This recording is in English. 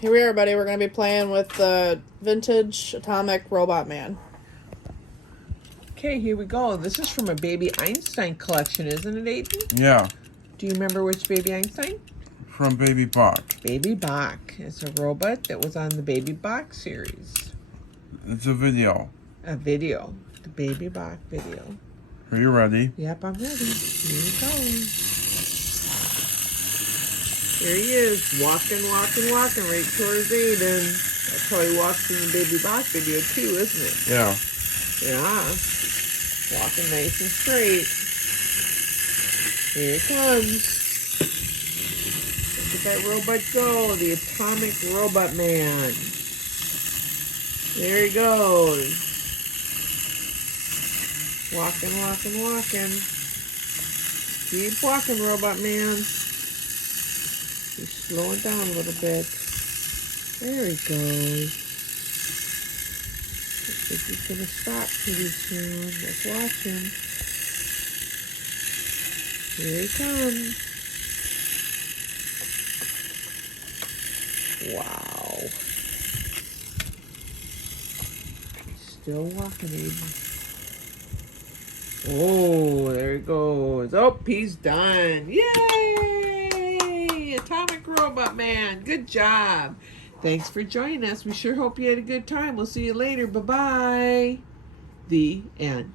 Here we are, buddy. We're going to be playing with the vintage atomic robot man. Okay, here we go. This is from a Baby Einstein collection, isn't it, Aiden? Yeah, Do you remember which Baby Einstein? from Baby Bach. Baby Bach. It's a robot that was on the Baby Bach series. It's a video. A video. The Baby Bach video. Are you ready? Yep, I'm ready. Here we go. There he is, walking right towards Aiden. That's how he walks in the Baby Bach video too, isn't it? Yeah. Yeah. Walking nice and straight. Here it comes. Look at that robot go, the atomic robot man. There he goes. Walking. Keep walking, robot man. He's slowing down a little bit. There he goes. Looks like he's gonna stop pretty soon. Let's watch him. Here he comes. Wow. He's still walking, Aiden. Oh, there he goes. Oh, he's done. Yay! Atomic Robot Man. Good job. Thanks for joining us. We sure hope you had a good time. We'll see you later. Bye-bye. The end.